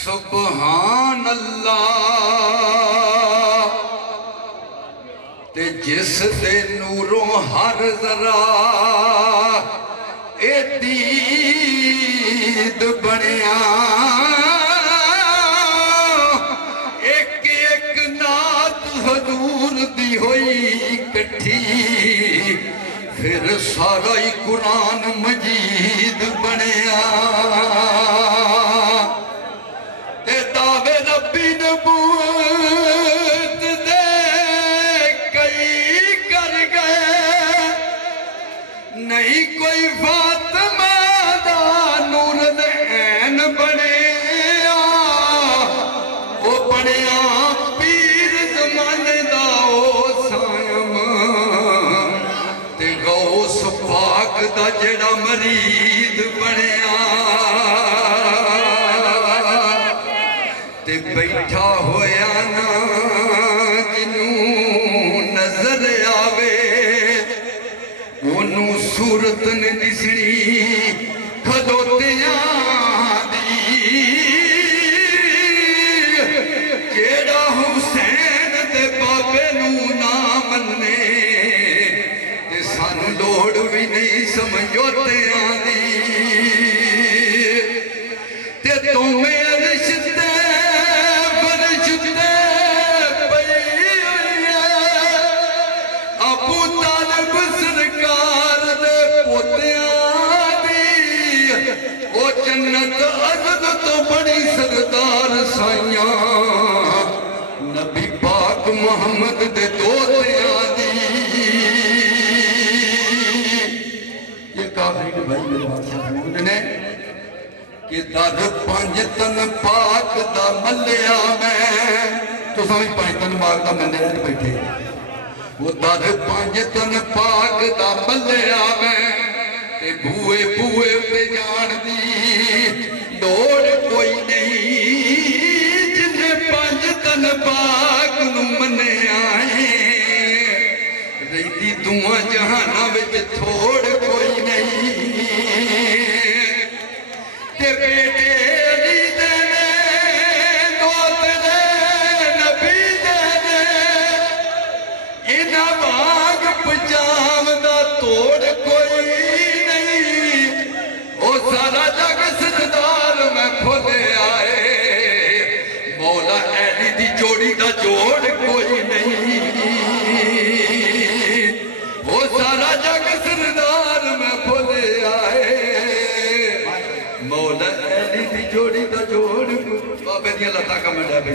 सुबहान अल्लाह ते जिस दे नूरों हर जरा ए दीद बनिया एक एक नात हजूर दी होई इकट्ठी फिर सारा ही कुरान मजीद बनिया ते दावे रब्बी नबूवत दे कई कर गए नहीं कोई फातिमा दा नूर ऐन बनिया ओ बनिया पीर ज़माने दा ओ सायम ते गौस पाक दा जेड़ा मरीद बनिया ते बैठा होया ना जिन्हों नजर आवे ओनू सूरत ने दिसनी खलोतियां दी जेड़ा हुसैन दे बाबे नू ना मन्ने ते सानू लोड़ भी नहीं समझौतियां दी ते तुम्हें जन्नत अजद तो बड़ी सरदार साइया नबी पाक मोहम्मद दे दोतियां दी ये काफी भाई मेरे बादशाह ने कि दर पंज तन पाक दा मल्लिया मैं तो समझ पांच तन पाक दा मल्लिया बैठे वो दर पंज तन पाक दा मल्लिया मैं बूए बूए पे जान दी दौड़ कोई नहीं जिन्हें पंज तन पाक नू मने आए रही दुआ जहाना विच थोड़ कोई नहीं ते बेटे अली दे ने दोस्त दे नबी दे ने इन्हां वांग पजाम दा तोड़ कोई सारा जग सजदार में खोले आए मौला ऐली दी जोड़ी दा जोड़ कोई नहीं वो सारा जग सजदार में खोले आए मौला ऐली दी जोड़ी दा जोड़ बाबे दियां लत्तां कमंडा पे